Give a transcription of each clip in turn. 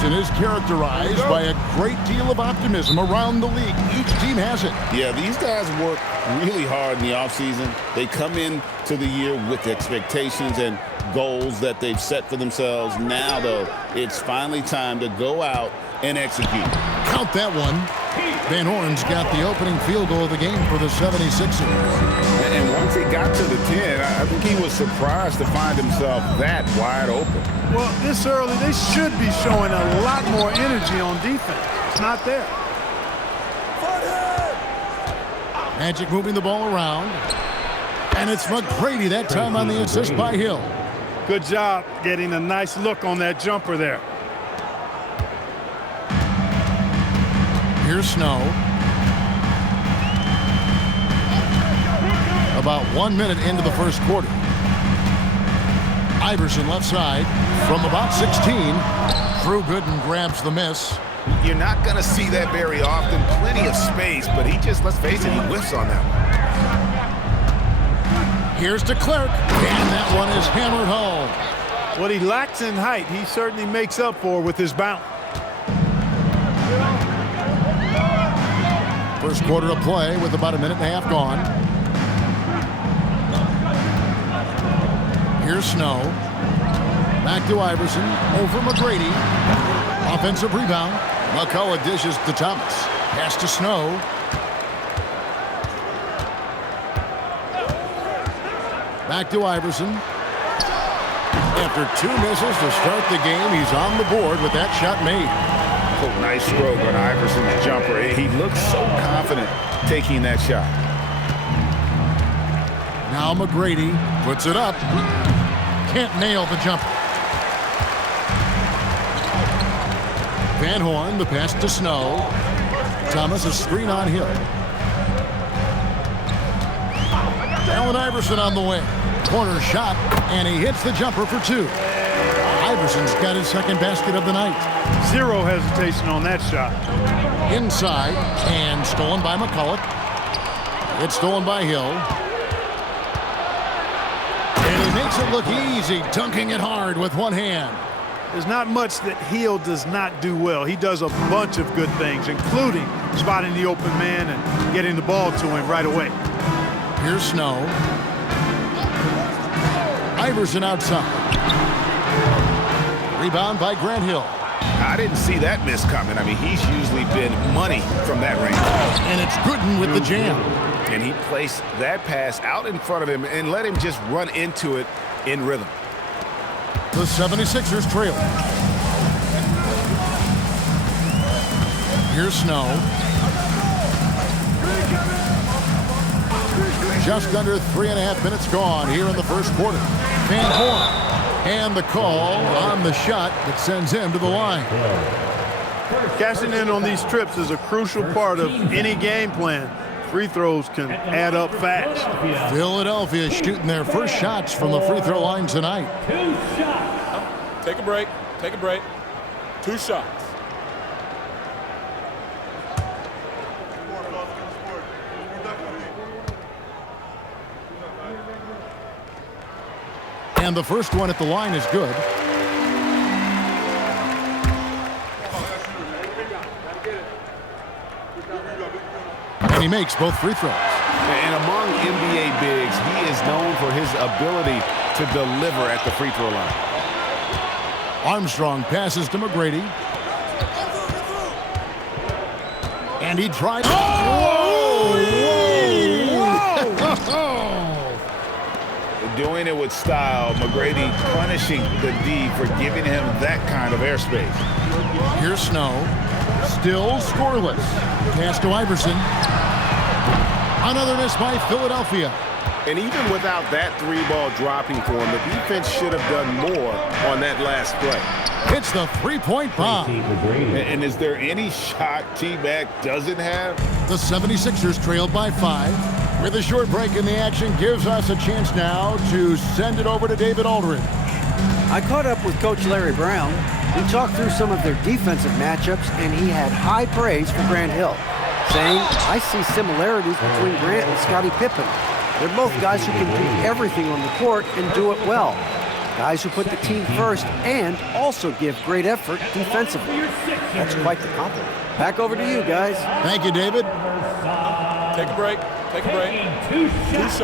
season is characterized by a great deal of optimism around the league. Each team has it. Yeah, these guys work really hard in the offseason. They come into the year with expectations and goals that they've set for themselves. Now, though, it's finally time to go out and execute. Count that one. Van Horn's got the opening field goal of the game for the 76ers. And once he got to the 10, I think he was surprised to find himself that wide open. Well, this early, they should be showing a lot more energy on defense. It's not there. Magic moving the ball around. And it's McGrady that time on the assist by Hill. Good job getting a nice look on that jumper there. Here's Snow. About 1 minute into the first quarter. Iverson left side from about 16. Drew Gooden grabs the miss. You're not going to see that very often. Plenty of space, but he just, let's face it, he whiffs on that one. Here's to Clerk, and that one is hammered home. What he lacks in height, he certainly makes up for with his bounce. First quarter of play with about a minute and a half gone. Here's Snow. Back to Iverson. Over McGrady. Offensive rebound. McCullough dishes to Thomas. Pass to Snow. Back to Iverson. After 2 misses to start the game, he's on the board with that shot made. Oh, nice stroke on Iverson's jumper. He looks so confident taking that shot. Now McGrady puts it up. Can't nail the jumper. Van Horn, the pass to Snow. Thomas, a screen on Hill. Allen Iverson on the way. Corner shot, and he hits the jumper for 2. Iverson's got his second basket of the night. Zero hesitation on that shot. Inside, and stolen by McCullough. It's stolen by Hill. And he makes it look easy, dunking it hard with one hand. There's not much that Hill does not do well. He does a bunch of good things, including spotting the open man and getting the ball to him right away. Here's Snow. Iverson outside. Rebound by Grant Hill. I didn't see that miss coming. I mean, he's usually been money from that range. And it's Gooden with the jam. And he placed that pass out in front of him and let him just run into it in rhythm. The 76ers trail. Here's Snow. Just under 3.5 minutes gone here in the first quarter. Van Horn. And the call on the shot that sends him to the line. Cashing in on these trips is a crucial part of any game plan. Free throws can add up fast. Philadelphia shooting their first shots from the free throw line tonight. 2 shots. Take a break. Take a break. 2 shots. And the first one at the line is good. And he makes both free throws. And among NBA bigs, he is known for his ability to deliver at the free throw line. Armstrong passes to McGrady. And he tries. Oh! Whoa! Doing it with style. McGrady punishing the D for giving him that kind of airspace. Here's Snow. Still scoreless. Pass to Iverson. Another miss by Philadelphia. And even without that 3-ball dropping for him, the defense should have done more on that last play. It's the 3-point bomb. And is there any shot T-Mac doesn't have? The 76ers trailed by 5. With a short break in the action gives us a chance now to send it over to David Aldridge. I caught up with Coach Larry Brown. We talked through some of their defensive matchups, and he had high praise for Grant Hill, saying, I see similarities between Grant and Scottie Pippen. They're both guys who can do everything on the court and do it well. Guys who put the team first and also give great effort defensively. That's quite the compliment. Back over to you, guys. Thank you, David. Take a break. Take a break. Two shots.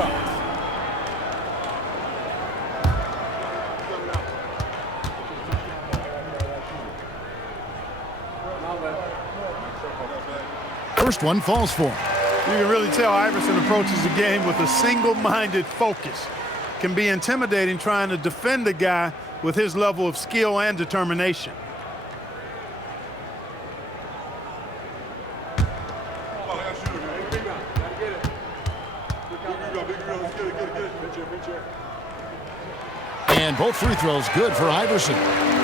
First one falls for him. You can really tell Iverson approaches the game with a single-minded focus. Can be intimidating trying to defend a guy with his level of skill and determination. And both free throws good for Iverson.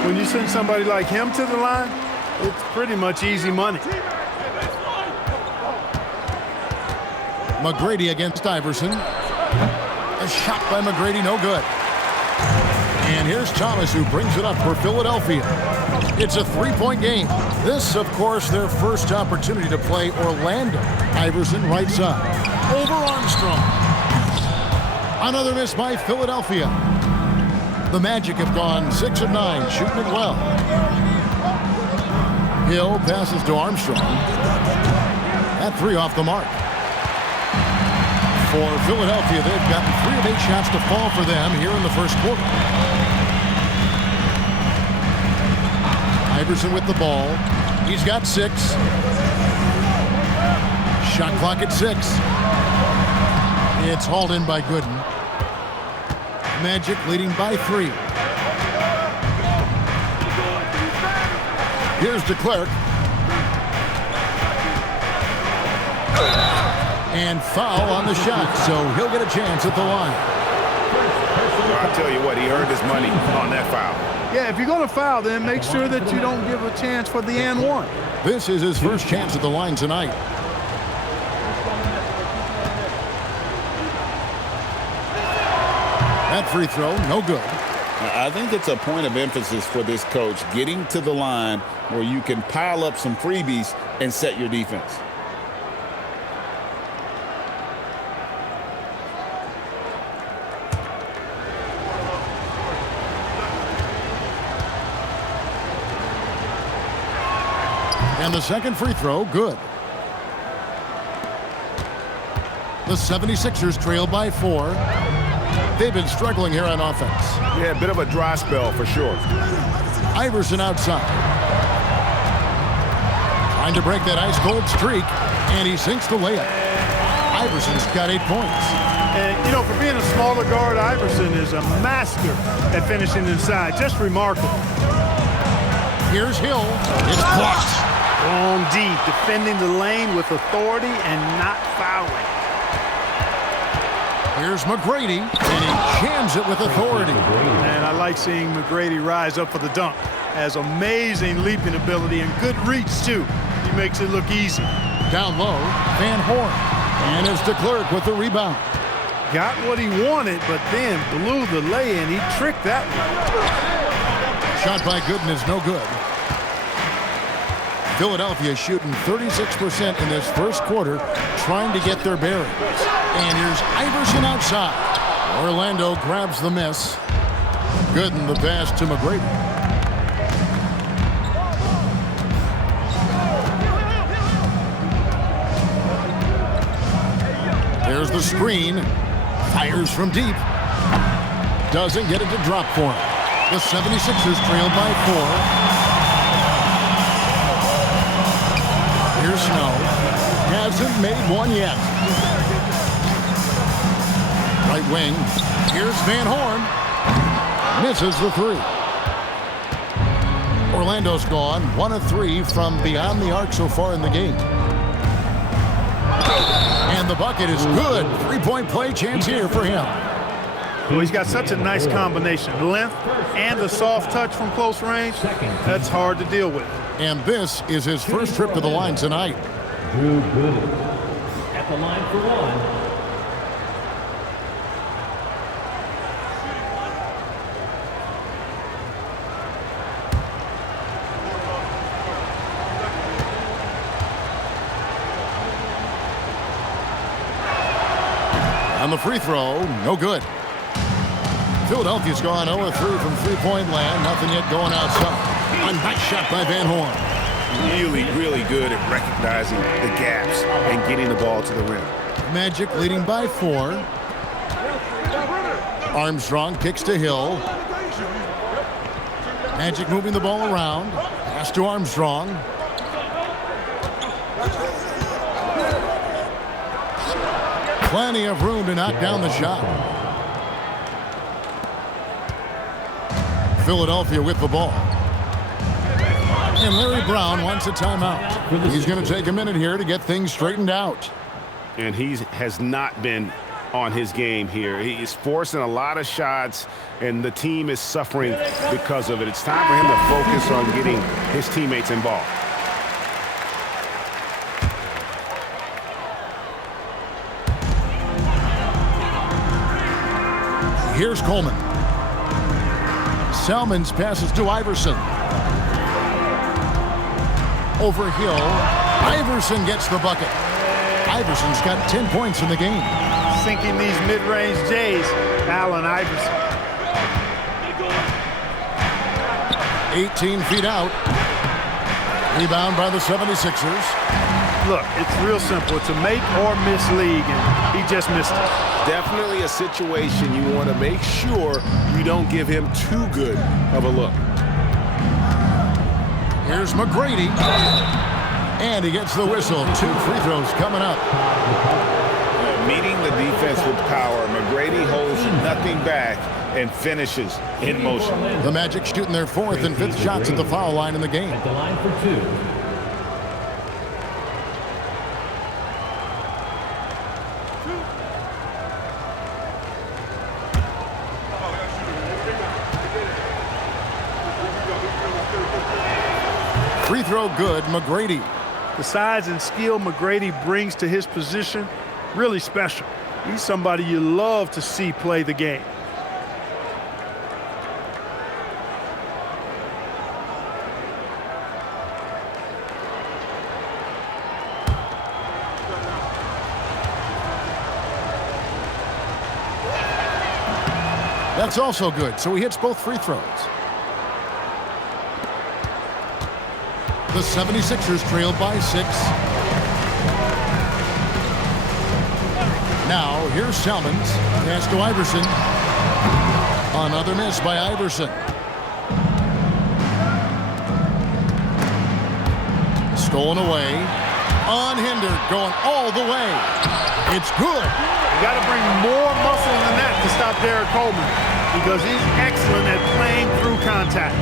When you send somebody like him to the line, it's pretty much easy money. McGrady against Iverson. A shot by McGrady, no good. And here's Thomas, who brings it up for Philadelphia. It's a three-point game. This, of course, their first opportunity to play Orlando. Iverson right side. Over Armstrong. Another miss by Philadelphia. The Magic have gone 6 of 9, shooting it well. Hill passes to Armstrong. That three off the mark. For Philadelphia, they've gotten 3 of 8 shots to fall for them here in the first quarter. Iverson with the ball. He's got 6. Shot clock at 6. It's hauled in by Gooden. Magic leading by 3. Here's DeClerc. And foul on the shot, so he'll get a chance at the line. Well, I'll tell you what, he earned his money on that foul. Yeah, if you're going to foul, then make sure that you don't give a chance for the and one. This is his first chance at the line tonight. That free throw, no good. I think it's a point of emphasis for this coach, getting to the line where you can pile up some freebies and set your defense. And the second free throw, good. The 76ers trail by 4. They've been struggling here on offense. Yeah, a bit of a dry spell for sure. Iverson outside. Trying to break that ice-cold streak, and he sinks the layup. Iverson's got 8 points. And, you know, for being a smaller guard, Iverson is a master at finishing inside. Just remarkable. Here's Hill. It's blocked. On D, defending the lane with authority and not fouling. Here's McGrady, and he jams it with authority. And I like seeing McGrady rise up for the dunk. Has amazing leaping ability and good reach, too. He makes it look easy. Down low, Van Horn. And it's DeClerc with the rebound. Got what he wanted, but then blew the lay-in. He tricked that one. Shot by Gooden is no good. Philadelphia shooting 36% in this first quarter, trying to get their bearings. And here's Iverson outside. Orlando grabs the miss. Gooden the pass to McGrady. There's the screen. Fires from deep. Doesn't get it to drop for him. The 76ers trail by 4. Here's Snow. Hasn't made one yet. Right wing. Here's Van Horn. Misses the 3. Orlando's gone 1 of 3 from beyond the arc so far in the game. And the bucket is good. 3-point play chance here for him. Well, he's got such a nice combination. Length and a soft touch from close range. That's hard to deal with. And this is his first trip to the line tonight. Drew Gooden at the line for 1. On the free throw, no good. Philadelphia's gone 0-3 from three-point land. Nothing yet going outside. A nice shot by Van Horn. Really, really good at recognizing the gaps and getting the ball to the rim. Magic leading by 4. Armstrong kicks to Hill. Magic moving the ball around. Pass to Armstrong. Plenty of room to knock down the shot. Philadelphia with the ball. And Larry Brown wants a timeout. He's going to take a minute here to get things straightened out. And he has not been on his game here. He's forcing a lot of shots, and the team is suffering because of it. It's time for him to focus on getting his teammates involved. Here's Coleman. Salmons passes to Iverson. Over Hill. Iverson gets the bucket. Iverson's got 10 points in the game. Sinking these mid-range J's, Allen Iverson. 18 feet out. Rebound by the 76ers. Look, it's real simple. It's a make or miss league, and he just missed it. Definitely a situation you want to make sure you don't give him too good of a look. Here's McGrady. And he gets the whistle. 2 free throws coming up. Meeting the defense with power, McGrady holds nothing back and finishes in motion. The Magic shooting their 4th and 5th shots at the foul line in the game. At the line for 2. Free throw good, McGrady. The size and skill McGrady brings to his position, really special. He's somebody you love to see play the game. That's also good, so he hits both free throws. The 76ers trailed by 6. Now, here's Salmons. Pass to Iverson. Another miss by Iverson. Stolen away. Unhindered, going all the way. It's good. You got to bring more muscle than that to stop Derek Coleman, because he's excellent at playing through contact.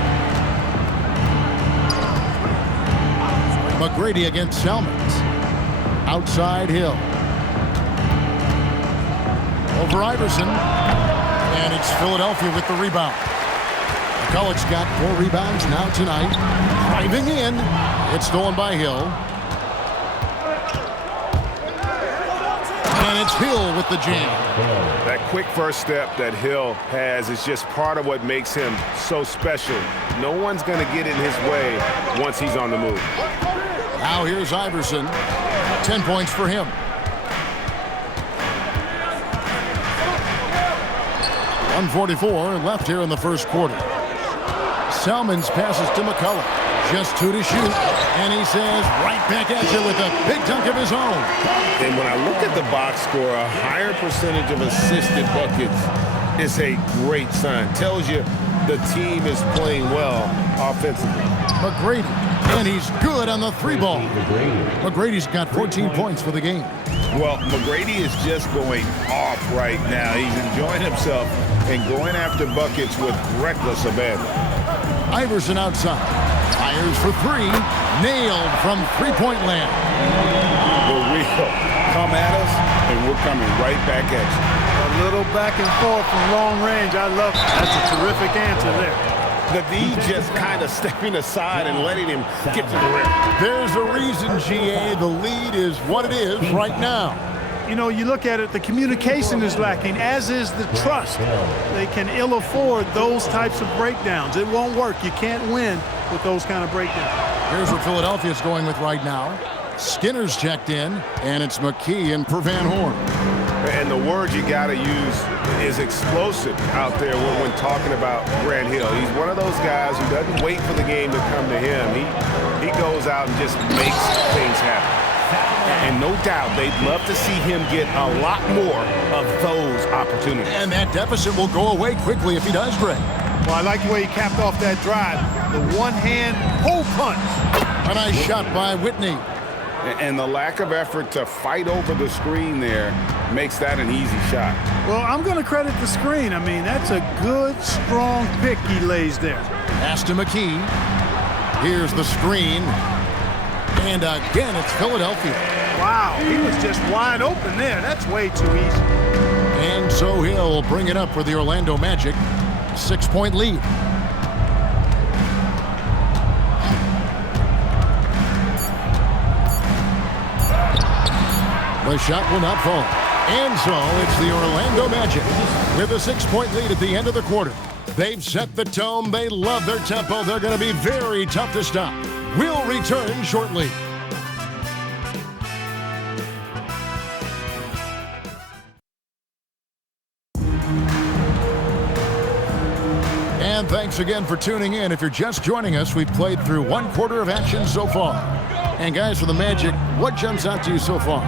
McGrady against Salmons. Outside Hill. Over Iverson. And it's Philadelphia with the rebound. McCulloch's got 4 rebounds now tonight. Driving in. It's stolen by Hill. And it's Hill with the jam. That quick first step that Hill has is just part of what makes him so special. No one's going to get in his way once he's on the move. Now here's Iverson. 10 points for him. 1:44 left here in the first quarter. Salmons passes to McCulloch. Just 2 to shoot. And he says, right back at you with a big dunk of his own. And when I look at the box score, a higher percentage of assisted buckets is a great sign. Tells you the team is playing well offensively. McGrady. And he's good on the 3-ball. McGrady's got 14 points for the game. Well, McGrady is just going off right now. He's enjoying himself and going after buckets with reckless abandon. Iverson outside. Fires for 3. Nailed from three-point land. We're real. Come at us, and we're coming right back at you. A little back and forth from long range. I love it. That's a terrific answer there. The D just kind of stepping aside and letting him get to the rim. There's a reason, GA. The lead is what it is right now. You know, you look at it, the communication is lacking, as is the trust. They can ill afford those types of breakdowns. It won't work. You can't win with those kind of breakdowns. Here's what Philadelphia's going with right now. Skinner's checked in, and it's McKee in for Van Horn. And the word you got to use is explosive out there when talking about Grant Hill. He's one of those guys who doesn't wait for the game to come to him. He goes out and just makes things happen. And no doubt they'd love to see him get a lot more of those opportunities. And that deficit will go away quickly if he does, Greg. Well, I like the way he capped off that drive. The one-hand pull punch. A nice shot by Whitney. And the lack of effort to fight over the screen there makes that an easy shot. Well, I'm going to credit the screen. I mean, that's a good, strong pick he lays there. Pass to McKee. Here's the screen. And again, it's Philadelphia. Wow, he was just wide open there. That's way too easy. And so he'll bring it up for the Orlando Magic. 6-point lead. The shot will not fall. And so it's the Orlando Magic with a 6-point lead at the end of the quarter. They've set the tone. They love their tempo. They're going to be very tough to stop. We'll return shortly. And thanks again for tuning in. If you're just joining us, we've played through one quarter of action so far. And guys, for the Magic, what jumps out to you so far,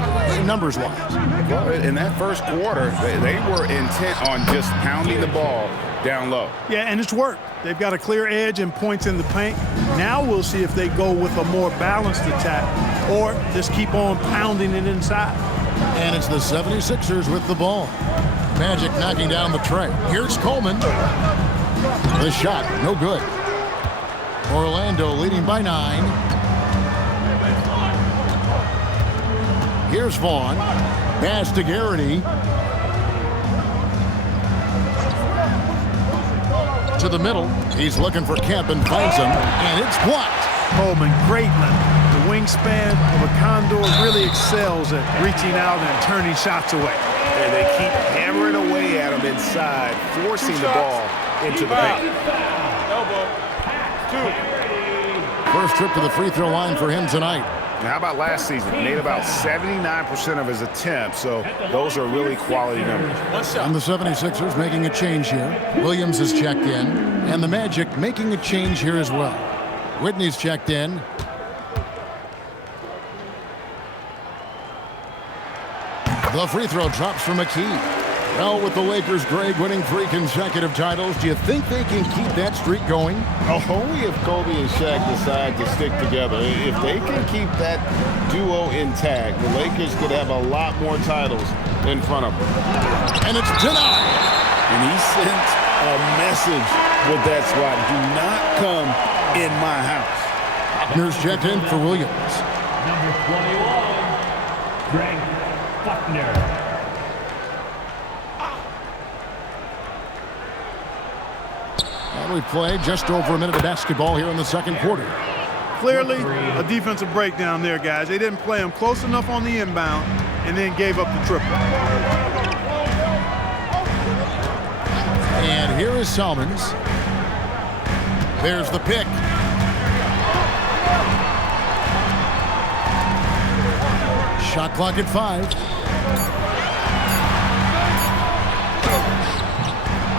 numbers-wise? Well, in that first quarter, they were intent on just pounding the ball down low. Yeah, and it's worked. They've got a clear edge and points in the paint. Now we'll see if they go with a more balanced attack or just keep on pounding it inside. And it's the 76ers with the ball. Magic knocking down the tray. Here's Coleman. The shot, no good. Orlando leading by 9. Here's Vaughn. Pass to Garrity. To the middle. He's looking for Kemp and finds him. And it's blocked. Coleman, great length. The wingspan of a Condor really excels at reaching out and turning shots away. And they keep hammering away at him inside, forcing the ball into the paint. Elbow. 2. First trip to the free throw line for him tonight. Now, how about last season? He made about 79% of his attempts, so those are really quality numbers. One shot. And the 76ers making a change here. Williams is checked in. And the Magic making a change here as well. Whitney's checked in. The free throw drops for McKee. Well, with the Lakers, Greg, winning 3 consecutive titles, do you think they can keep that streak going? Only if Kobe and Shaq decide to stick together. If they can keep that duo intact, the Lakers could have a lot more titles in front of them. And it's denied. And he sent a message with that swat. Do not come in my house. Here's checked in for Williams. Number 21, Greg Buckner. And we've played just over a minute of basketball here in the second quarter. Clearly, a defensive breakdown there, guys. They didn't play him close enough on the inbound and then gave up the triple. And here is Salmons. There's the pick. Shot clock at 5.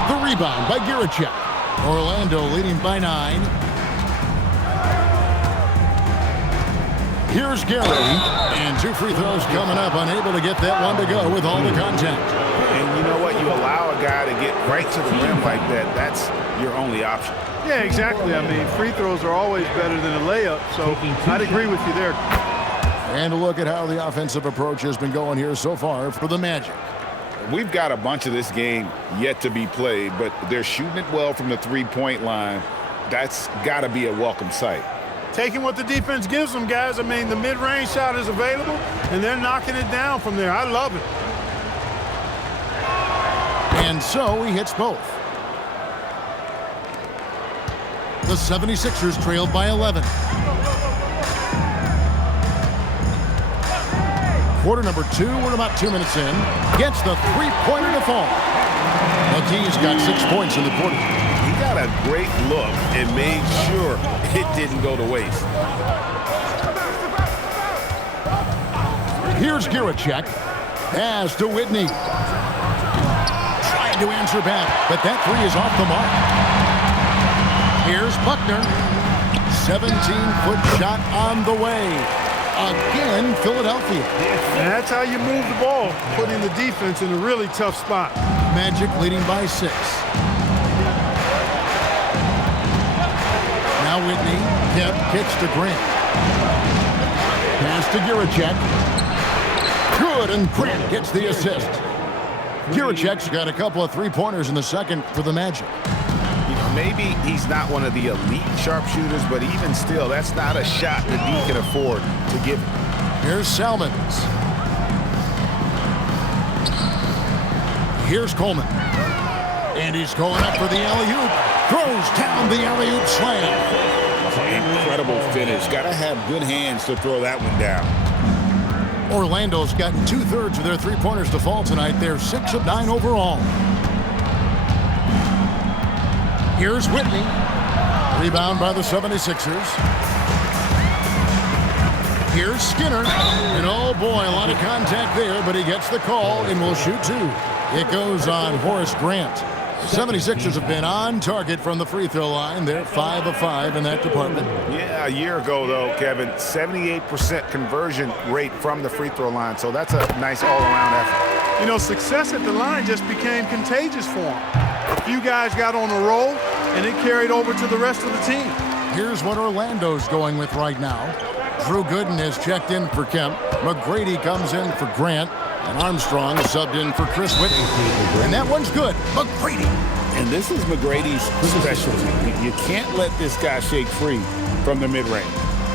The rebound by Giricek. Orlando leading by 9. Here's Gary. And 2 free throws coming up. Unable to get that one to go with all the contact. And you know what? You allow a guy to get right to the rim like that. That's your only option. Yeah, exactly. I mean, free throws are always better than a layup, so I'd agree with you there. And a look at how the offensive approach has been going here so far for the Magic. We've got a bunch of this game yet to be played, but they're shooting it well from the three-point line. That's got to be a welcome sight. Taking what the defense gives them, guys. I mean, the mid-range shot is available, and they're knocking it down from there. I love it. And so he hits both. The 76ers trailed by 11. Quarter number 2, we're about 2 minutes in. Gets the three-pointer to fall. McKee's got 6 points in the quarter. He got a great look and made sure it didn't go to waste. Here's Giracek. Pass to Whitney. Trying to answer back, but that three is off the mark. Here's Buckner. 17-foot shot on the way. Again, Philadelphia. And that's how you move the ball, putting the defense in a really tough spot. Magic leading by 6. Now Whitney. Kemp kicks to Grant. Pass to Giracek. Good, and Grant gets the assist. Giracek's got a couple of three-pointers in the second for the Magic. You know, maybe he's not one of the elite sharpshooters, but even still, that's not a shot that he can afford to give him. Here's Salmons. Here's Coleman. And he's going up for the alley-oop. Throws down the alley-oop slam. Incredible finish. Got to have good hands to throw that one down. Orlando's gotten 2/3 of their three-pointers to fall tonight. They're 6 of 9 overall. Here's Whitney. Rebound by the 76ers. Here's Skinner. And oh boy, a lot of contact there, but he gets the call and will shoot 2. It goes on Horace Grant. 76ers have been on target from the free throw line. They're 5 of 5 in that department. Yeah, a year ago, though, Kevin, 78% conversion rate from the free throw line. So that's a nice all-around effort. You know, success at the line just became contagious for him. A few guys got on a roll, and it carried over to the rest of the team. Here's what Orlando's going with right now. Drew Gooden has checked in for Kemp. McGrady comes in for Grant. And Armstrong subbed in for Chris Whitney. And that one's good. McGrady. And this is McGrady's specialty. You can't let this guy shake free from the mid-range.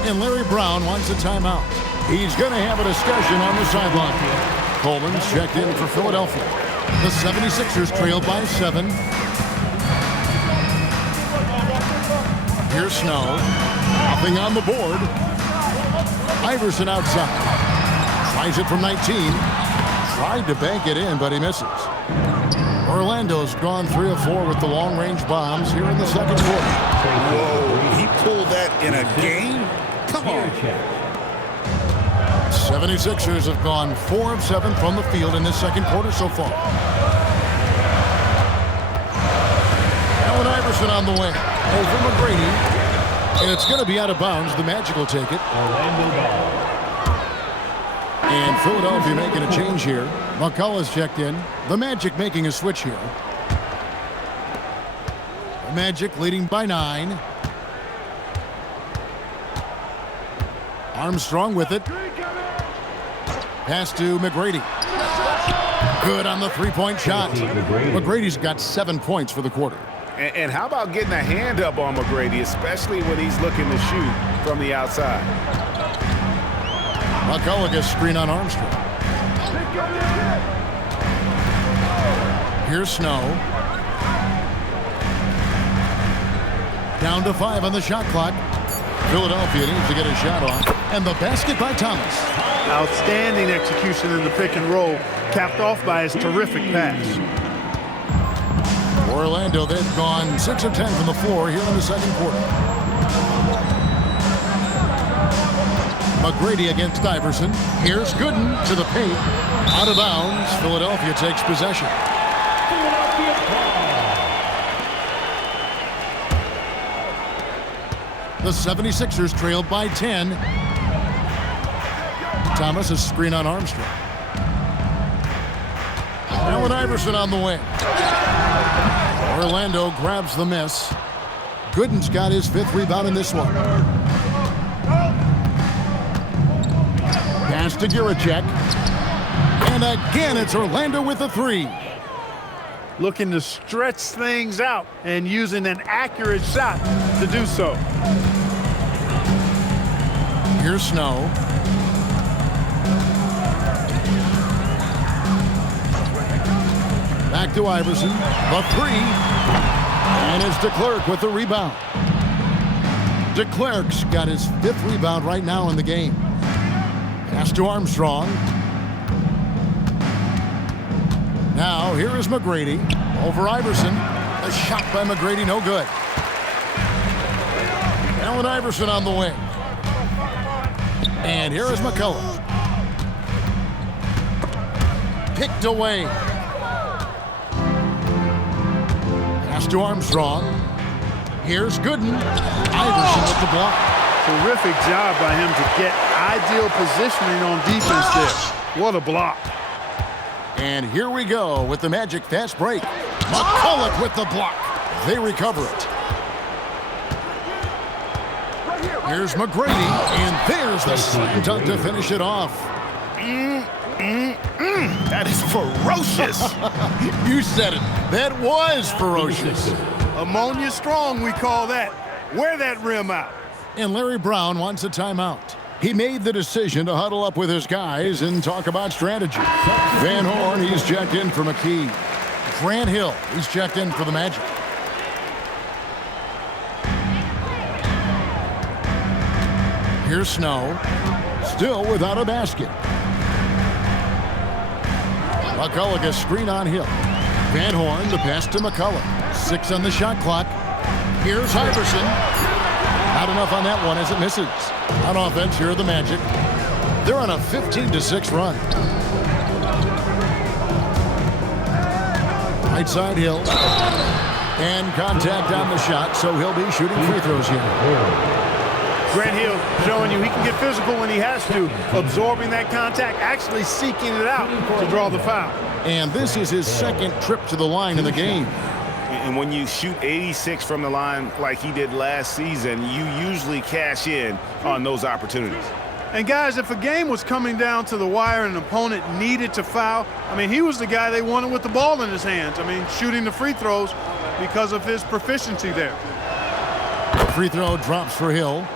And Larry Brown wants a timeout. He's going to have a discussion on the sideline. Coleman's checked in for Philadelphia. The 76ers trail by 7. Here's Snow. Nothing on the board. Iverson outside. Tries it from 19. Tried to bank it in, but he misses. Orlando's gone 3 of 4 with the long-range bombs here in the second quarter. Whoa, he pulled that in a game? Come on. 76ers have gone 4 of 7 from the field in this second quarter so far. Allen Iverson on the way. Over McGrady. And it's going to be out of bounds. The Magic will take it. And Philadelphia making a change here. McCullough's checked in. The Magic making a switch here. The Magic leading by 9. Armstrong with it. Pass to McGrady. Good on the three-point shot. McGrady's got 7 points for the quarter. And how about getting a hand up on McGrady, especially when he's looking to shoot from the outside? McCullough gets screen on Armstrong. Here's Snow. Down to 5 on the shot clock. Philadelphia needs to get a shot off. And the basket by Thomas. Outstanding execution in the pick and roll, capped off by his terrific pass. Orlando, they've gone 6 of 10 from the floor here in the second quarter. McGrady against Iverson. Here's Gooden to the paint. Out of bounds. Philadelphia takes possession. The 76ers trailed by 10. Thomas is screen on Armstrong. Allen Iverson on the way. Orlando grabs the miss. Gooden's got his 5th rebound in this one. Pass to Giracek. And again, it's Orlando with a 3. Looking to stretch things out and using an accurate shot to do so. Here's Snow. Back to Iverson. The 3. And it's DeClerc with the rebound. DeClerc's got his 5th rebound right now in the game. Pass to Armstrong. Now, here is McGrady over Iverson. A shot by McGrady, no good. Allen Iverson on the wing. And here is McCullough. picked away. Pass to Armstrong. Here's Gooden. Iverson with the block. Terrific job by him to get ideal positioning on defense there. What a block. And here we go with the Magic fast break. McCulloch with the block. They recover it. Here's McGrady, and there's the slam dunk to finish it off. That is ferocious. You said it. That was ferocious. Ammonia strong, we call that. Wear that rim out. And Larry Brown wants a timeout. He made the decision to huddle up with his guys and talk about strategy. Van Horn, he's checked in for McKee. Grant Hill, he's checked in for the Magic. Here's Snow, still without a basket. McCulloch a screen on Hill. Van Horn, the pass to McCulloch. 6 on the shot clock. Here's Iverson. Not enough on that one as it misses. On offense, here are the Magic. They're on a 15-6 run. Right side Hill. And contact on the shot, so he'll be shooting free throws here. Grant Hill showing you he can get physical when he has to, absorbing that contact, actually seeking it out to draw the foul. And this is his second trip to the line in the game. And when you shoot 86 from the line like he did last season, you usually cash in on those opportunities. And guys, if a game was coming down to the wire and an opponent needed to foul, I mean, he was the guy they wanted with the ball in his hands. I mean, shooting the free throws because of his proficiency there. Free throw drops for Hill.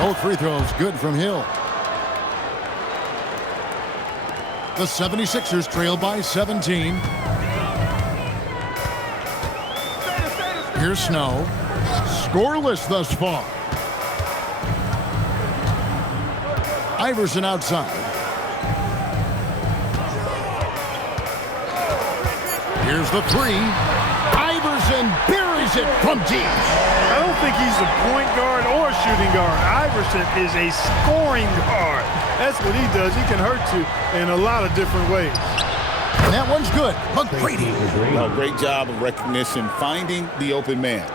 Both free throws good from Hill. The 76ers trail by 17. Here's Snow. Scoreless thus far. Iverson outside. Here's the three. Iverson buries it from deep. I don't think he's a point guard or a shooting guard. Iverson is a scoring guard. That's what he does. He can hurt you in a lot of different ways. And that one's good. McGrady. A great job of recognition, finding the open man.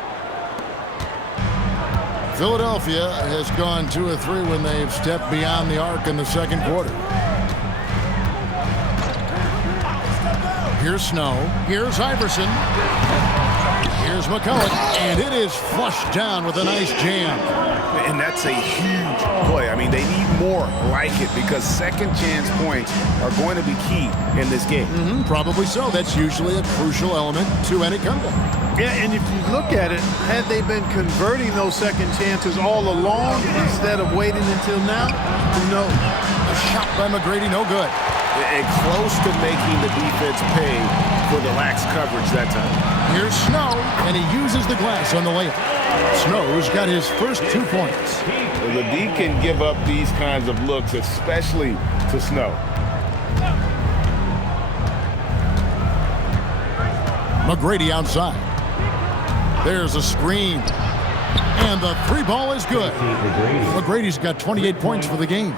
Philadelphia has gone 2 of 3 when they've stepped beyond the arc in the second quarter. Here's Snow. Here's Iverson. Here's McCulloch, and it is flushed down with a nice jam. And that's a huge play. I mean, they need more like it because second chance points are going to be key in this game. Probably so. That's usually a crucial element to any comeback. Yeah, and if you look at it, had they been converting those second chances all along instead of waiting until now, who knows? A shot by McGrady, no good. And close to making the defense pay for the lax coverage that time. Here's Snow, and he uses the glass on the layup. Snow's got his first 2 points. Well, the D can give up these kinds of looks, especially to Snow. McGrady outside. There's a screen. And the 3 ball is good. McGrady's got 28 points for the game.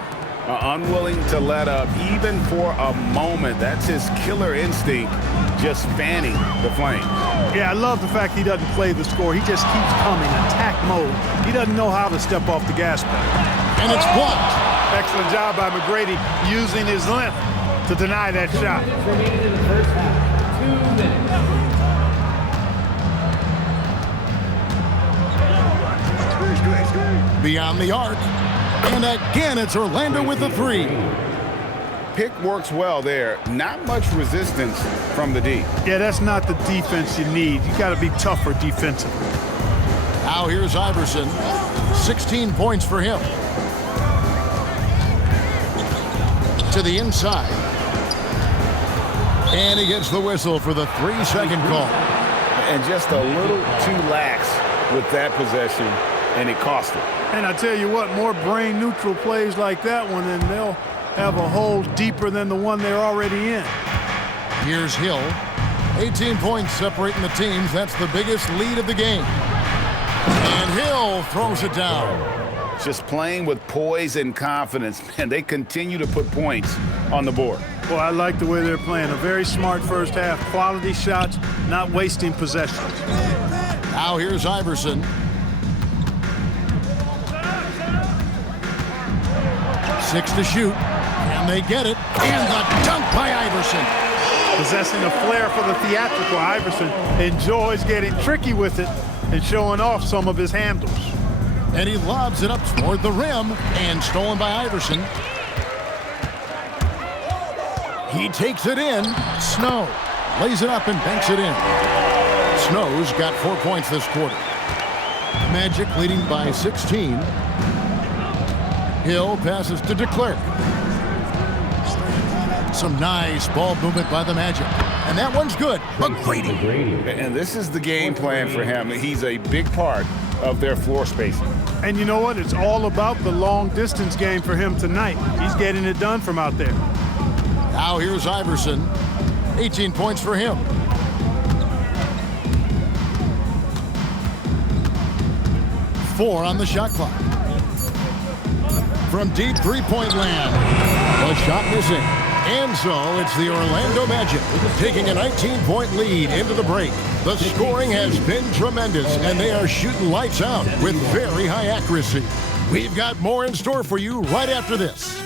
Unwilling to let up even for a moment. That's his killer instinct, just fanning the flame. Yeah, I love the fact he doesn't play the score. He just keeps coming, attack mode. He doesn't know how to step off the gas pedal. And it's blocked. Excellent job by McGrady using his length to deny that shot. Remaining in the first half. 2 minutes. Beyond the arc. And again, it's Orlando with the 3. Pick works well there. Not much resistance from the D. Yeah, that's not the defense you need. You got to be tougher defensively. Now here's Iverson. 16 points for him. To the inside. And he gets the whistle for the 3-second call. And just a little too lax with that possession. and it cost him. And I tell you what, more brain-neutral plays like that one, and they'll have a hole deeper than the one they're already in. Here's Hill. 18 points separating the teams. That's the biggest lead of the game. And Hill throws it down. Just playing with poise and confidence, and they continue to put points on the board. Well, I like the way they're playing. A very smart first half. Quality shots, not wasting possessions. Now here's Iverson. 6 to shoot. And they get it. And the dunk by Iverson. Possessing a flair for the theatrical, Iverson enjoys getting tricky with it and showing off some of his handles. And he lobs it up toward the rim, and stolen by Iverson. He takes it in. Snow lays it up and banks it in. Snow's got 4 points this quarter. Magic leading by 16. Hill passes to DeClerc. Some nice ball movement by the Magic. And that one's good. McGrady. And this is the game plan for him. He's a big part of their floor spacing. And you know what? It's all about the long distance game for him tonight. He's getting it done from out there. Now here's Iverson. 18 points for him. Four on the shot clock. From deep three-point land. The shot missing. And so it's the Orlando Magic taking a 19-point lead into the break. The scoring has been tremendous, and they are shooting lights out with very high accuracy. We've got more in store for you right after this.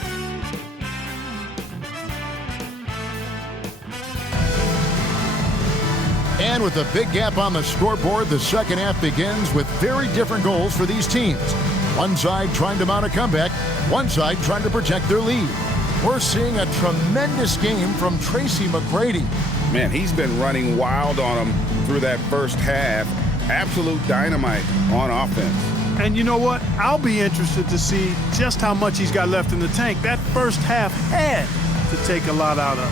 And with a big gap on the scoreboard, the second half begins with very different goals for these teams. One side trying to mount a comeback, one side trying to protect their lead. We're seeing a tremendous game from Tracy McGrady. Man, he's been running wild on them through that first half. Absolute dynamite on offense. And you know what? I'll be interested to see just how much he's got left in the tank. That first half had to take a lot out of.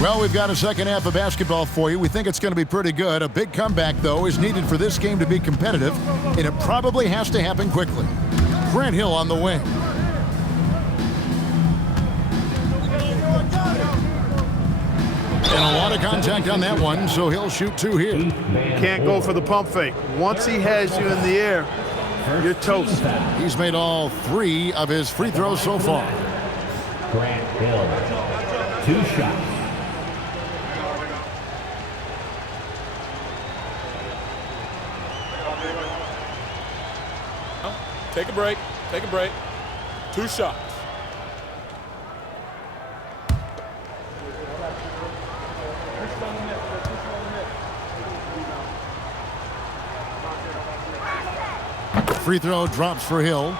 Well, we've got a second half of basketball for you. We think it's going to be pretty good. A big comeback, though, is needed for this game to be competitive, and it probably has to happen quickly. Grant Hill on the wing. And a lot of contact on that one, so he'll shoot two here. Can't go for the pump fake. Once he has you in the air, you're toast. He's made all 3 of his free throws so far. Grant Hill, 2 shots. Take a break. Take a break. 2 shots. Free throw drops for Hill.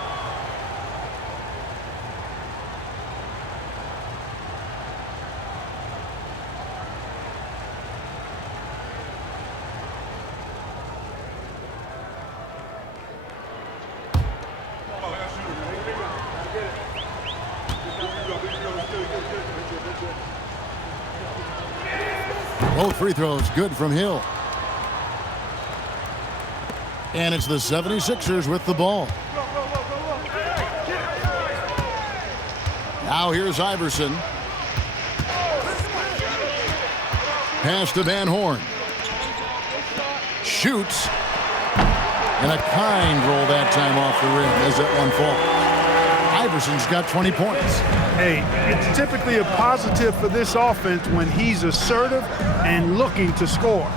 Both free throws good from Hill. And it's the 76ers with the ball. Now here's Iverson. Pass to Van Horn. Shoots. And a kind roll that time off the rim as that one falls. Iverson's got 20 points. Hey, it's typically a positive for this offense when he's assertive and looking to score.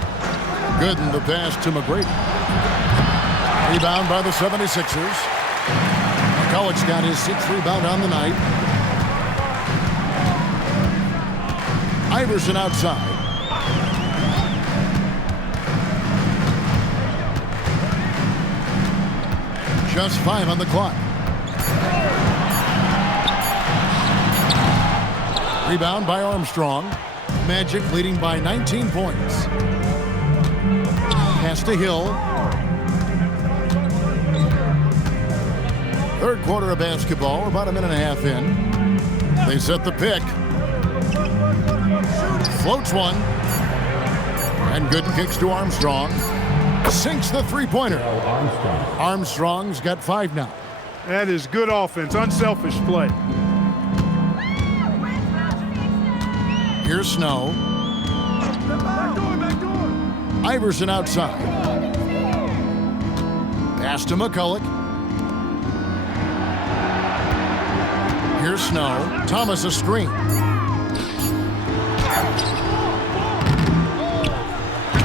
Good in the pass to McGrady. Rebound by the 76ers. McCulloch's got his 6th rebound on the night. Iverson outside. Just 5 on the clock. Rebound by Armstrong. Magic leading by 19 points. Pass to Hill. Third quarter of basketball. We're about a minute and a half in. They set the pick. Floats one. And Gooden kicks to Armstrong. Sinks the three-pointer. Armstrong's got 5 now. That is good offense, unselfish play. Here's Snow. Iverson outside. Pass to McCulloch. Here's Snow. Thomas a screen.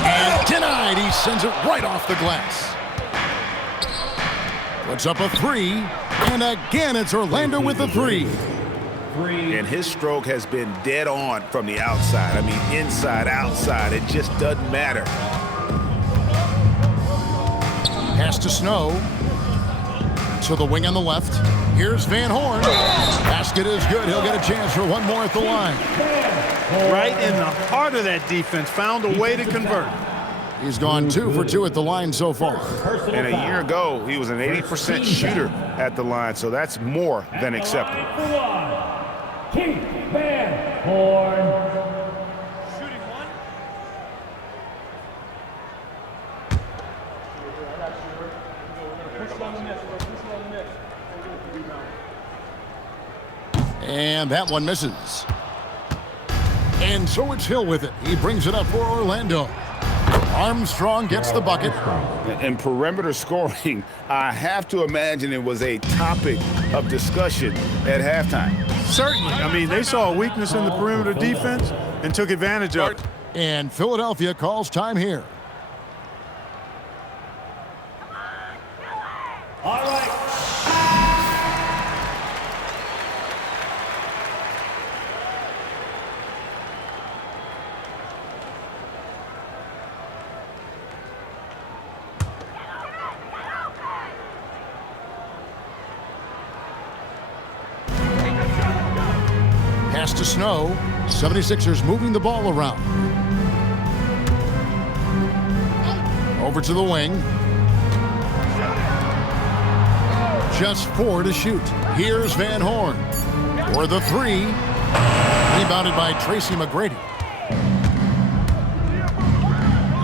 And denied. He sends it right off the glass. Puts up a 3. And again, it's Orlando with the 3. And his stroke has been dead on from the outside. I mean, inside, outside, it just doesn't matter. Pass to Snow. To the wing on the left. Here's Van Horn. Basket is good. He'll get a chance for one more at the line. Right in the heart of that defense. Found a way to convert. He's gone 2 for 2 at the line so far. And a year ago, he was an 80% shooter at the line, so that's more than acceptable. Keith Van Horn. Shooting one. And that one misses. And so it's Hill with it. He brings it up for Orlando. Armstrong gets the bucket. And perimeter scoring, I have to imagine it was a topic of discussion at halftime. Certainly. I mean, they saw a weakness in the perimeter defense and took advantage of it. And Philadelphia calls time here. All right. Pass to Snow. 76ers moving the ball around. Over to the wing. Just 4 to shoot. Here's Van Horn for the 3. Rebounded by Tracy McGrady.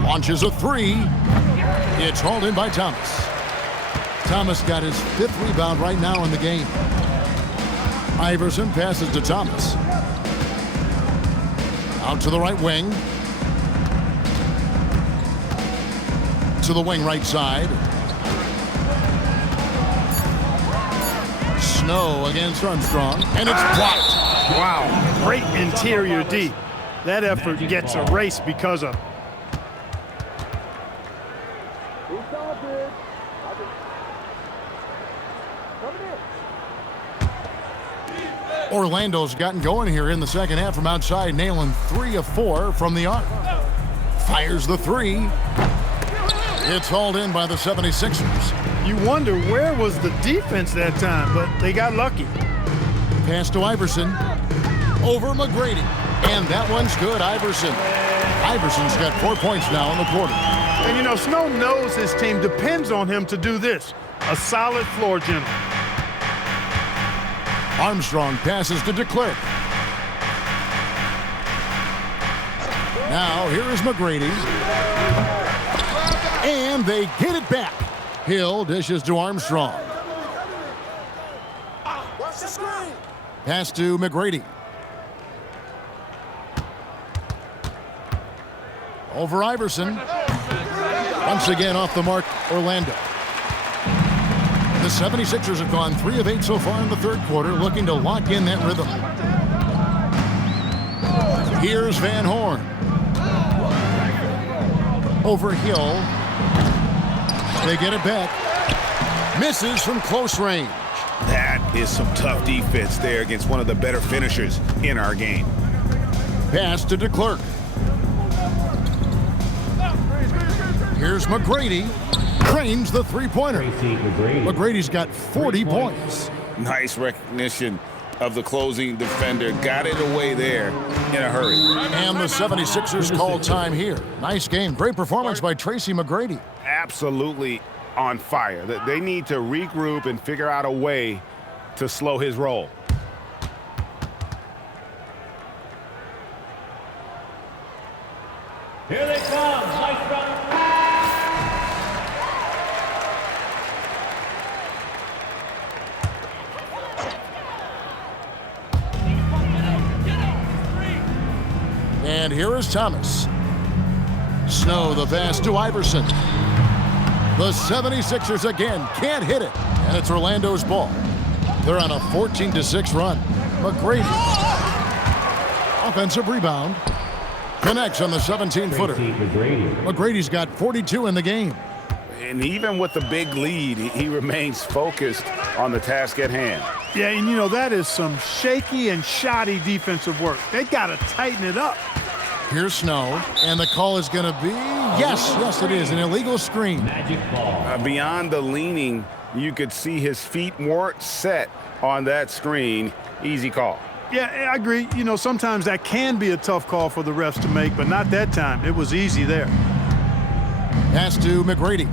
Launches a 3. It's hauled in by Thomas. Thomas got his 5th rebound right now in the game. Iverson passes to Thomas. Out to the right wing. To the wing right side. Snow against Armstrong, and it's blocked. Wow, great interior D. That effort gets erased because of. Orlando's gotten going here in the second half from outside, nailing 3 of 4 from the arc. Fires the 3. It's hauled in by the 76ers. You wonder where was the defense that time, but they got lucky. Pass to Iverson. Over McGrady. And that one's good, Iverson. Iverson's got 4 points now in the quarter. And you know, Snow knows his team depends on him to do this. A solid floor general. Armstrong passes to DeClerc. Now here is McGrady. And they get it back. Hill dishes to Armstrong. Pass to McGrady. Over Iverson. Once again off the mark, Orlando. The 76ers have gone 3 of 8 so far in the third quarter, looking to lock in that rhythm. Here's Van Horn. Over Hill. They get it back. Misses from close range. That is some tough defense there against one of the better finishers in our game. Pass to DeClerc. Here's McGrady. Drains the three-pointer. McGrady's got 40 points. Nice recognition of the closing defender. Got it away there in a hurry. And the 76ers call time here. Nice game. Great performance by Tracy McGrady. Absolutely on fire. They need to regroup and figure out a way to slow his roll. Here they come. Nice run. And here is Thomas. Snow the pass to Iverson. The 76ers again can't hit it, and it's Orlando's ball. They're on a 14-6 run. McGrady. Offensive rebound. Connects on the 17-footer. McGrady's got 42 in the game. And even with the big lead, he remains focused on the task at hand. Yeah, and you know, that is some shaky and shoddy defensive work. They got to tighten it up. Here's Snow, and the call is going to be, yes, it is, an illegal screen. Magic ball. Beyond the leaning, you could see his feet weren't set on that screen. Easy call. Yeah, I agree. You know, sometimes that can be a tough call for the refs to make, but not that time. It was easy there. Pass to McGrady.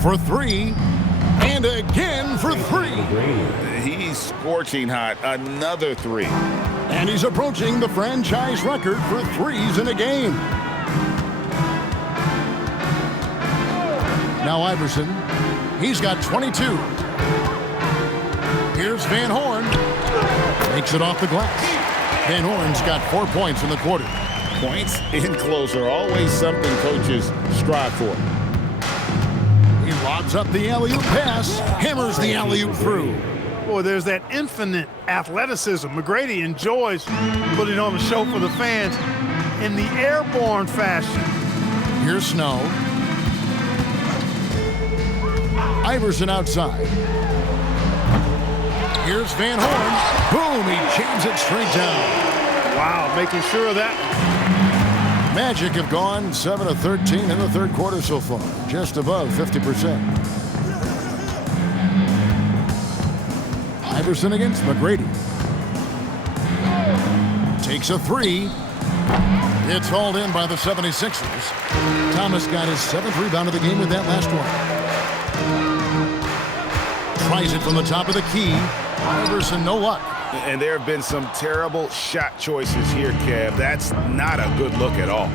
For three, and again for three. He's scorching hot. Another three. And he's approaching the franchise record for threes in a game. Now Iverson, he's got 22. Here's Van Horn. Makes it off the glass. Van Horn's got 4 points in the quarter. Points in close are always something coaches strive for. He lobs up the alley-oop pass, hammers the alley-oop through. Boy, there's that infinite athleticism. McGrady enjoys putting on a show for the fans in the airborne fashion. Here's Snow. Iverson outside. Here's Van Horn. Boom, he jams it straight down. Wow, making sure of that. Magic have gone 7 of 13 in the third quarter so far, just above 50%. Iverson against McGrady. Takes a three. It's hauled in by the 76ers. Thomas got his 7th rebound of the game with that last one. Tries it from the top of the key. Iverson, no luck. And there have been some terrible shot choices here, Kev. That's not a good look at all.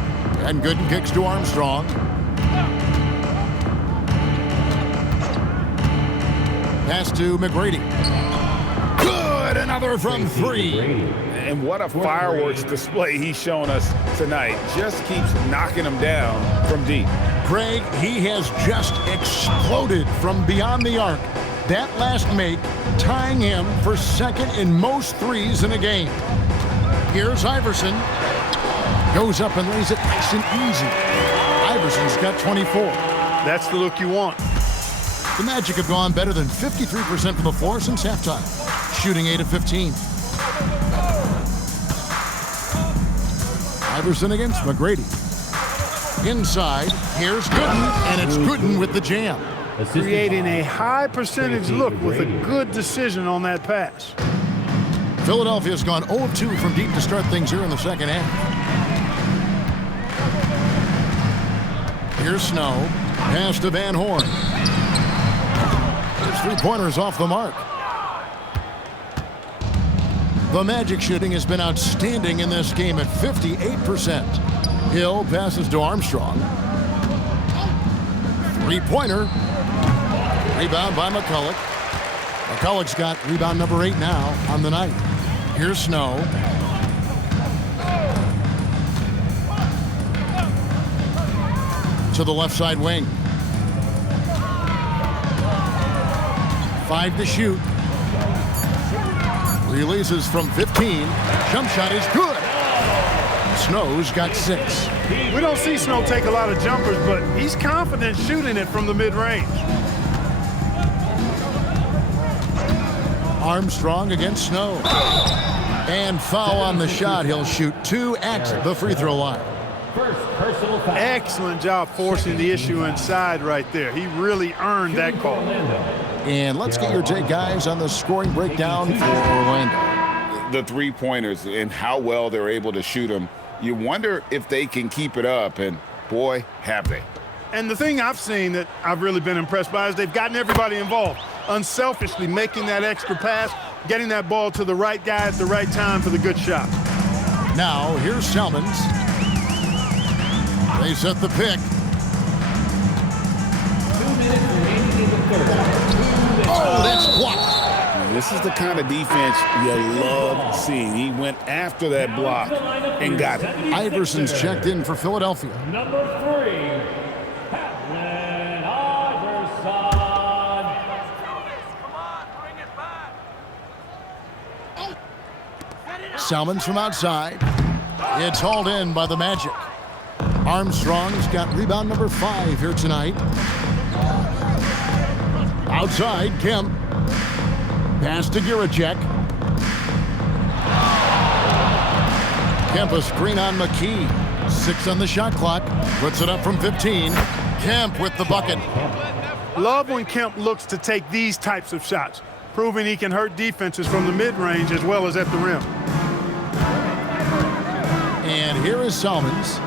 And Gooden kicks to Armstrong. Pass to McGrady. Good, another from three. And what a fireworks display he's shown us tonight. Just keeps knocking them down from deep. Greg, he has just exploded from beyond the arc. That last make tying him for second in most threes in a game. Here's Iverson. Goes up and lays it nice and easy. Iverson's got 24. That's the look you want. The Magic have gone better than 53% from the floor since halftime, shooting 8 of 15. Iverson against McGrady. Inside, here's Gooden, and it's Gooden with the jam. Creating a high percentage look with a good decision on that pass. Philadelphia's gone 0 of 2 from deep to start things here in the second half. Here's Snow. Pass to Van Horn. His three-pointers off the mark. The Magic shooting has been outstanding in this game at 58%. Hill passes to Armstrong. Three-pointer. Rebound by McCulloch. McCulloch's got rebound number 8 now on the night. Here's Snow. To the left side wing. 5 to shoot. Releases from 15. Jump shot is good. Snow's got 6. We don't see Snow take a lot of jumpers, but he's confident shooting it from the mid-range. Armstrong against Snow. And foul on the shot. He'll shoot 2 at the free throw line. First personal foul. Excellent job forcing the issue inside right there. He really earned that call. And let's get your take, guys, on the scoring breakdown for Orlando. The three-pointers and how well they're able to shoot them. You wonder if they can keep it up, and boy, have they. And the thing I've seen that I've really been impressed by is they've gotten everybody involved, unselfishly making that extra pass, getting that ball to the right guy at the right time for the good shot. Now, here's Salmons. They set the pick. 2 minutes remaining in the third. Oh, that's blocked. This is the kind of defense you love seeing. He went after that block and got it. Iverson's checked in for Philadelphia. Number 3, Allen Iverson. Salmons from outside. It's hauled in by the Magic. Armstrong's got rebound number 5 here tonight. Outside, Kemp. Pass to Giracek. Kemp a screen on McKee. 6 on the shot clock. Puts it up from 15. Kemp with the bucket. Love when Kemp looks to take these types of shots, proving he can hurt defenses from the mid-range as well as at the rim. And here is Salmons.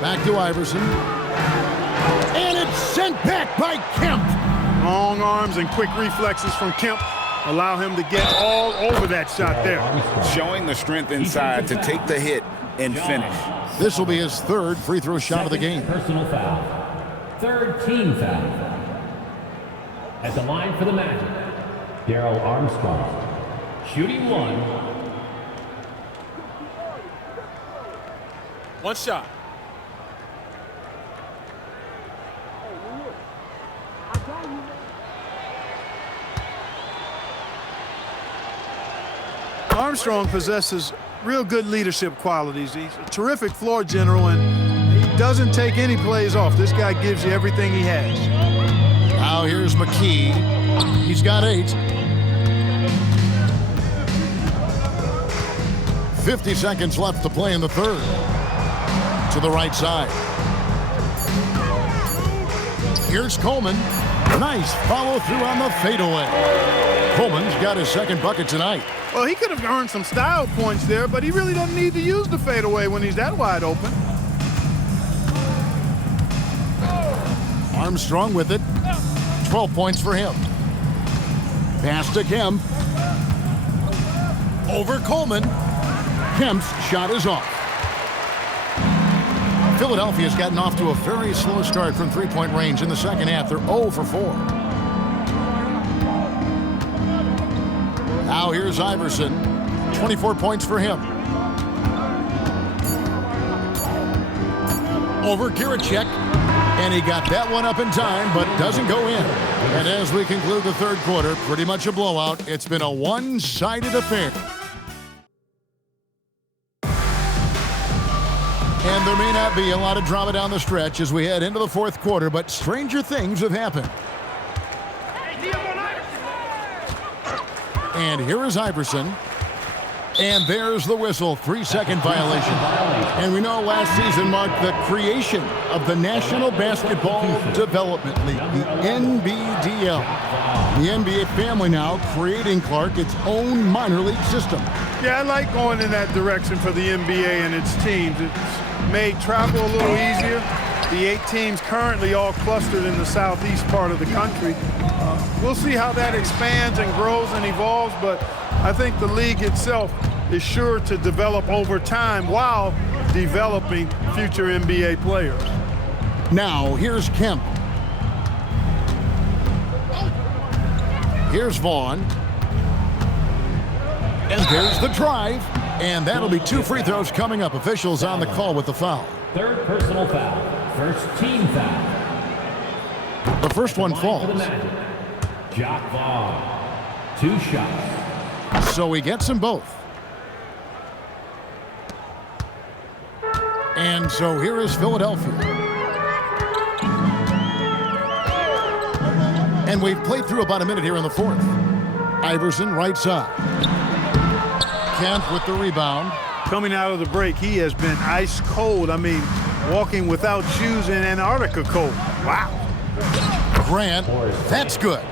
Back to Iverson. And it's sent back by Kemp. Long arms and quick reflexes from Kemp allow him to get all over that shot there. Showing the strength inside to take the hit and finish. This will be his 3rd free throw shot of the game. Personal foul. 3rd team foul. At the line for the Magic, Darryl Armstrong. Shooting 1. One shot. Armstrong possesses real good leadership qualities. He's a terrific floor general, and he doesn't take any plays off. This guy gives you everything he has. Now here's McKee. He's got 8. 50 seconds left to play in the 3rd. To the right side. Here's Coleman. Nice follow through on the fadeaway. Coleman's got his 2nd bucket tonight. Well, he could have earned some style points there, but he really doesn't need to use the fadeaway when he's that wide open. Armstrong with it. 12 points for him. Pass to Kemp. Over Coleman. Kemp's shot is off. Philadelphia's gotten off to a very slow start from three-point range in the second half. They're 0 for 4. Now here's Iverson. 24 points for him. Over Giracek. And he got that one up in time, but doesn't go in. And as we conclude the 3rd quarter, pretty much a blowout. It's been a one-sided affair. And there may not be a lot of drama down the stretch as we head into the 4th quarter, but stranger things have happened. And here is Iverson. And there's the whistle, 3-second violation. And we know last season marked the creation of the National Basketball Development League, the NBDL. The NBA family now creating, Clark, its own minor league system. Yeah, I like going in that direction for the NBA and its teams. It's made travel a little easier. The 8 teams currently all clustered in the southeast part of the country. We'll see how that expands and grows and evolves, but I think the league itself is sure to develop over time while developing future NBA players. Now, here's Kemp. Here's Vaughn. And there's the drive. And that'll be 2 free throws coming up. Officials on the call with the foul. 3rd personal foul. 1st team foul. The first one falls. Jock Vaughn. 2 shots. So he gets them both. And so here is Philadelphia. And we've played through about a minute here in the 4th. Iverson right side. Kemp with the rebound. Coming out of the break, he has been ice cold. I mean, walking without shoes in Antarctica cold. Wow. Grant, that's good.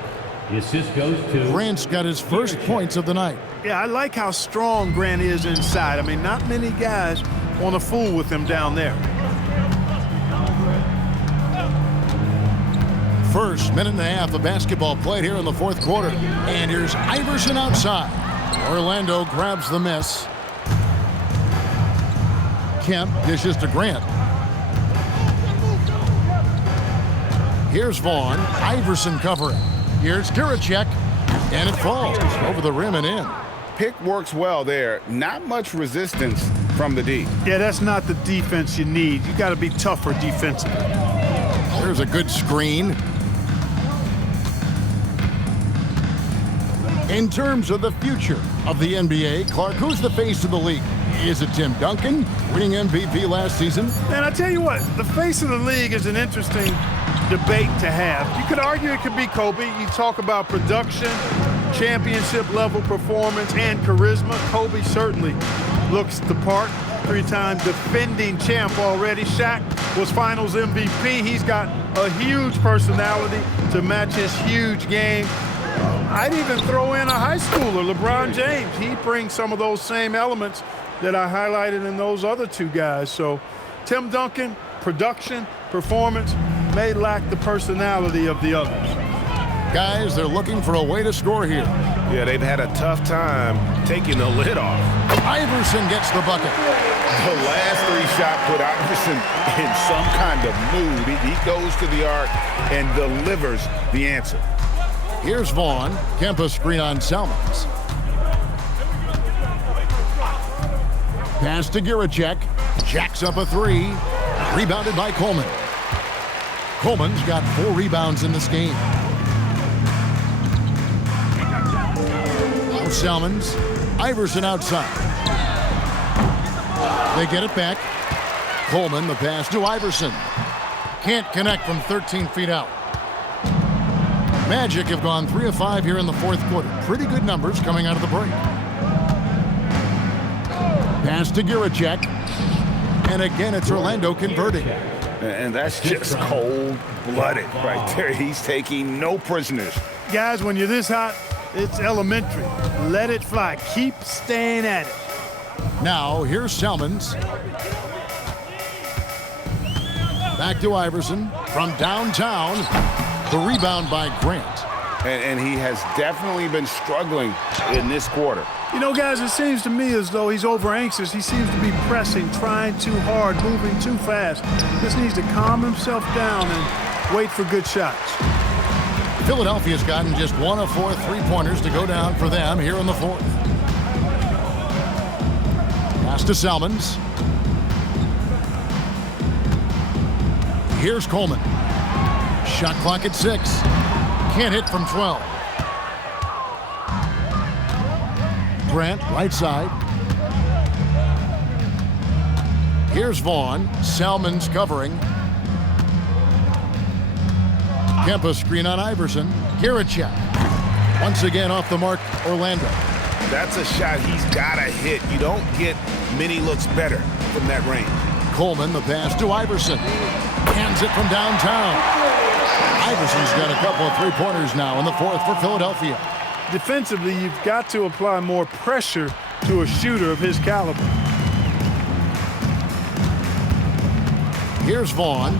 The assist goes to Grant's got his first points of the night. Yeah, I like how strong Grant is inside. I mean, not many guys want to fool with him down there. First minute and a half of basketball played here in the 4th quarter. And here's Iverson outside. Orlando grabs the miss. Kemp dishes to Grant. Here's Vaughn. Iverson covering. Here's Giracek. And it falls over the rim and in. Pick works well there. Not much resistance from the D. Yeah, that's not the defense you need. You got to be tougher defensively. There's a good screen. In terms of the future of the NBA, Clark, who's the face of the league? Is it Tim Duncan, winning MVP last season? And I tell you what, the face of the league is an interesting debate to have. You could argue it could be Kobe. You talk about production, championship level performance, and charisma. Kobe certainly looks the part. 3-time defending champ already. Shaq was finals MVP. He's got a huge personality to match his huge game. I'd even throw in a high schooler, LeBron James. He brings some of those same elements that I highlighted in those other two guys. So Tim Duncan, production, performance, may lack the personality of the others. Guys, they're looking for a way to score here. Yeah, they've had a tough time taking the lid off. Iverson gets the bucket. The last 3-shot put Iverson in some kind of mood. He goes to the arc and delivers the answer. Here's Vaughn. Kempa screen on Salmons. Pass to Giracek. Jacks up a 3. Rebounded by Coleman. Coleman's got 4 rebounds in this game. Now Salmons. Iverson outside. They get it back. Coleman, the pass to Iverson. Can't connect from 13 feet out. Magic have gone 3 of 5 here in the fourth quarter. Pretty good numbers coming out of the break. Pass to Giracek. And again, it's Orlando converting. And that's just cold-blooded right there. He's taking no prisoners. Guys, when you're this hot, it's elementary. Let it fly. Keep staying at it. Now, here's Salmons. Back to Iverson from downtown. The rebound by Grant. And he has definitely been struggling in this quarter. You know, guys, it seems to me as though he's over-anxious. He seems to be pressing, trying too hard, moving too fast. Just needs to calm himself down and wait for good shots. Philadelphia's gotten just 1 of 4 3-pointers to go down for them here in the fourth. Pass to Salmons. Here's Coleman. Shot clock at 6. Can't hit from 12. Grant, right side. Here's Vaughn. Salmons covering. Kempa screen on Iverson. Giracek. Once again off the mark, Orlando. That's a shot he's got to hit. You don't get many looks better from that range. Coleman, the pass to Iverson. Hands it from downtown. Iverson's got a couple of 3-pointers now in the fourth for Philadelphia. Defensively, you've got to apply more pressure to a shooter of his caliber. Here's Vaughn.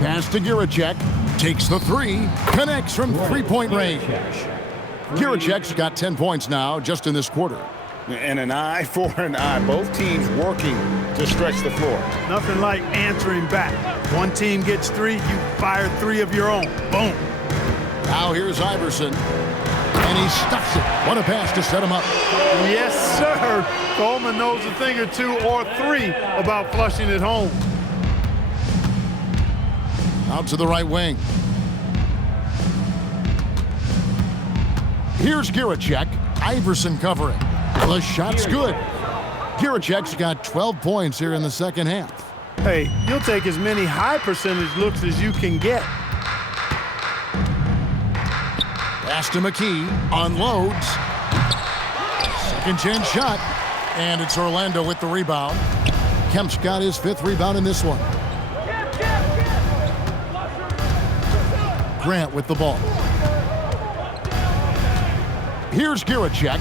Pass to Giracek. Takes the 3. Connects from 3-point range. Giracek's got 10 points now just in this quarter. And an eye for an eye. Both teams working to stretch the floor. Nothing like answering back. One team gets 3, you fire 3 of your own. Boom. Now here's Iverson. And he stuffs it. What a pass to set him up. Yes, sir. Coleman knows a thing or 2 or 3 about flushing it home. Out to the right wing. Here's Giracek. Iverson covering. The shot's good. Giracek's got 12 points here in the second half. Hey, you'll take as many high percentage looks as you can get. Pass to McKee. Unloads. Second chance shot. And it's Orlando with the rebound. Kemp's got his 5th rebound in this one. Grant with the ball. Here's Giracek.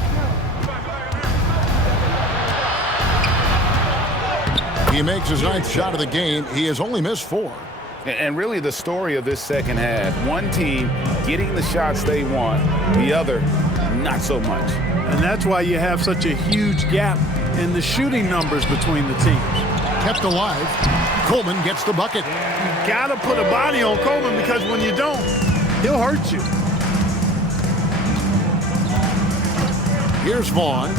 He makes his 9th shot of the game. He has only missed 4. And really the story of this second half, one team getting the shots they want, the other not so much. And that's why you have such a huge gap in the shooting numbers between the teams. Kept alive. Coleman gets the bucket. You got to put a body on Coleman because when you don't, he'll hurt you. Here's Vaughn.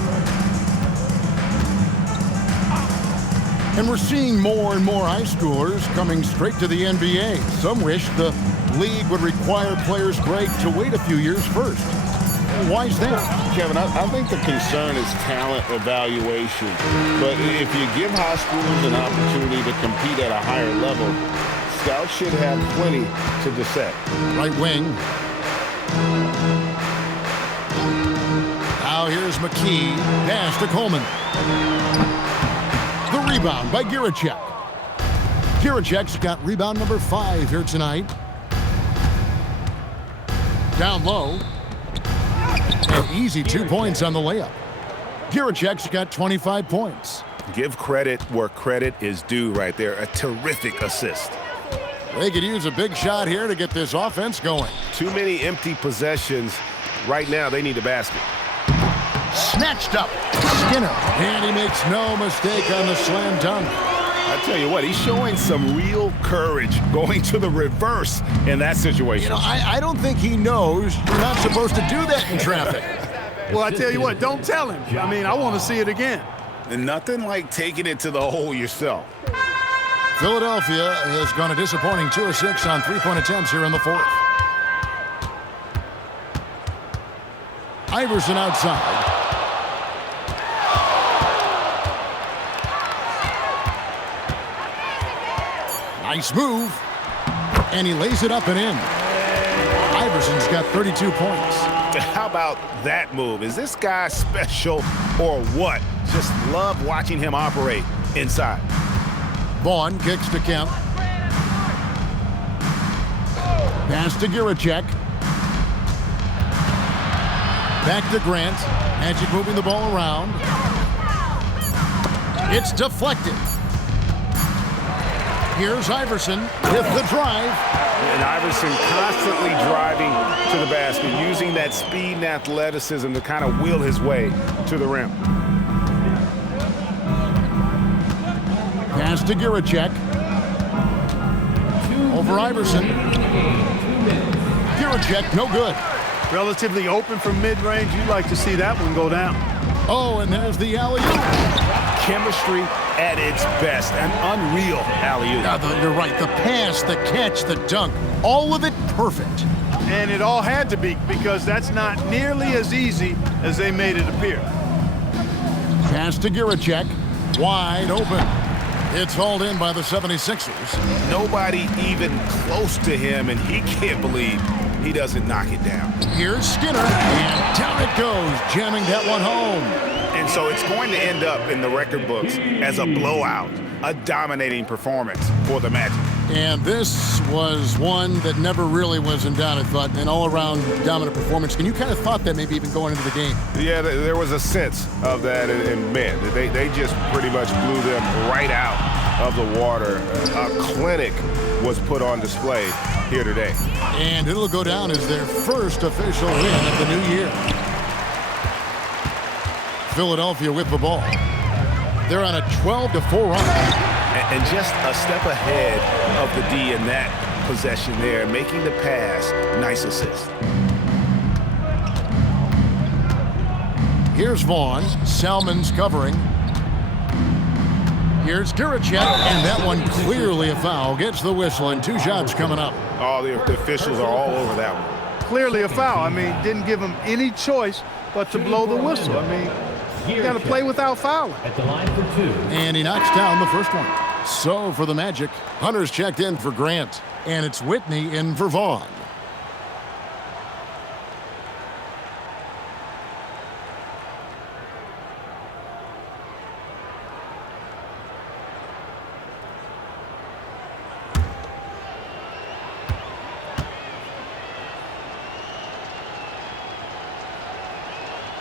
And we're seeing more and more high schoolers coming straight to the NBA. Some wish the league would require players, Greg, to wait a few years first. Why is that? Kevin, I think the concern is talent evaluation. But if you give high schoolers an opportunity to compete at a higher level, scouts should have plenty to dissect. Right wing. Now here's McKee. Pass to Coleman. The rebound by Giricek. Giricek's got rebound number 5 here tonight. Down low. An easy 2 points on the layup. Giricek's got 25 points. Give credit where credit is due right there. A terrific assist. They could use a big shot here to get this offense going. Too many empty possessions. Right now, they need a basket. Snatched up. Skinner. And he makes no mistake on the slam dunk. I tell you what, he's showing some real courage going to the reverse in that situation. You know, I don't think he knows you're not supposed to do that in traffic. Well, I tell you what, don't tell him. I mean, I want to see it again. And nothing like taking it to the hole yourself. Philadelphia has gone a disappointing 2 of 6 on 3-point attempts here in the 4th. Iverson outside. Nice move. And he lays it up and in. Iverson's got 32 points. How about that move? Is this guy special or what? Just love watching him operate inside. Vaughn kicks to Kemp. Pass to Giricek. Back to Grant. Magic moving the ball around. It's deflected. Here's Iverson with the drive. And Iverson constantly driving to the basket, using that speed and athleticism to kind of wheel his way to the rim. Pass to Giricek. Over Iverson. Giricek, no good. Relatively open from mid-range. You'd like to see that one go down. Oh, and there's the alley-oop. Chemistry at its best. An unreal alley-oop. Yeah, you're right. The pass, the catch, the dunk, all of it perfect. And it all had to be because that's not nearly as easy as they made it appear. Pass to Giricek. Wide open. It's hauled in by the 76ers. Nobody even close to him, and he can't believe he doesn't knock it down. Here's Skinner, and down it goes, jamming that one home. And so it's going to end up in the record books as a blowout, a dominating performance for the Magic. And this was one that never really was in doubt, I thought, an all-around dominant performance. And you kind of thought that maybe even going into the game. Yeah, there was a sense of that, and man, they just pretty much blew them right out of the water. A clinic was put on display here today. And it'll go down as their first official win of the new year. Philadelphia with the ball. They're on a 12-4 run. And just a step ahead of the D in that possession there, making the pass. Nice assist. Here's Vaughn. Salmon's covering. Here's Giricek, and that one clearly a foul. Gets the whistle, and 2 shots coming up. All the officials are all over that one. Clearly a foul. I mean, didn't give him any choice but to blow the whistle. I mean, you got to play without fouling. At the line for 2. And he knocks down the first one. So for the Magic, Hunter's checked in for Grant, and it's Whitney in for Vaughn.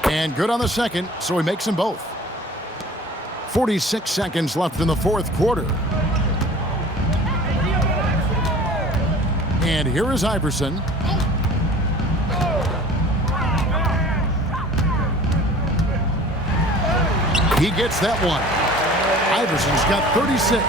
And good on the second, so he makes them both. 46 seconds left in the 4th quarter. And here is Iverson. He gets that one. Iverson's got 36.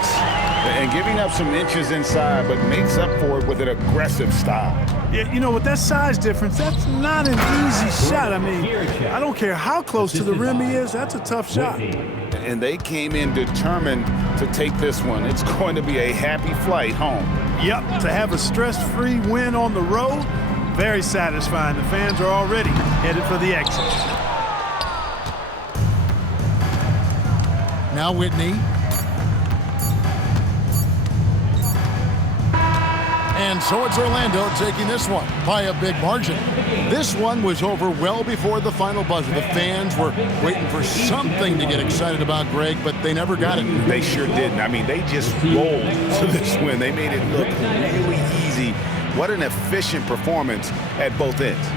And giving up some inches inside, but makes up for it with an aggressive style. Yeah, you know, with that size difference, that's not an easy shot. I mean, I don't care how close to the rim he is, that's a tough shot. And they came in determined to take this one. It's going to be a happy flight home. Yep, to have a stress-free win on the road, very satisfying. The fans are already headed for the exit. Now Whitney. And so it's Orlando taking this one by a big margin. This one was over well before the final buzzer. The fans were waiting for something to get excited about, Greg, but they never got it. They sure didn't. I mean, they just rolled to this win. They made it look really easy. What an efficient performance at both ends.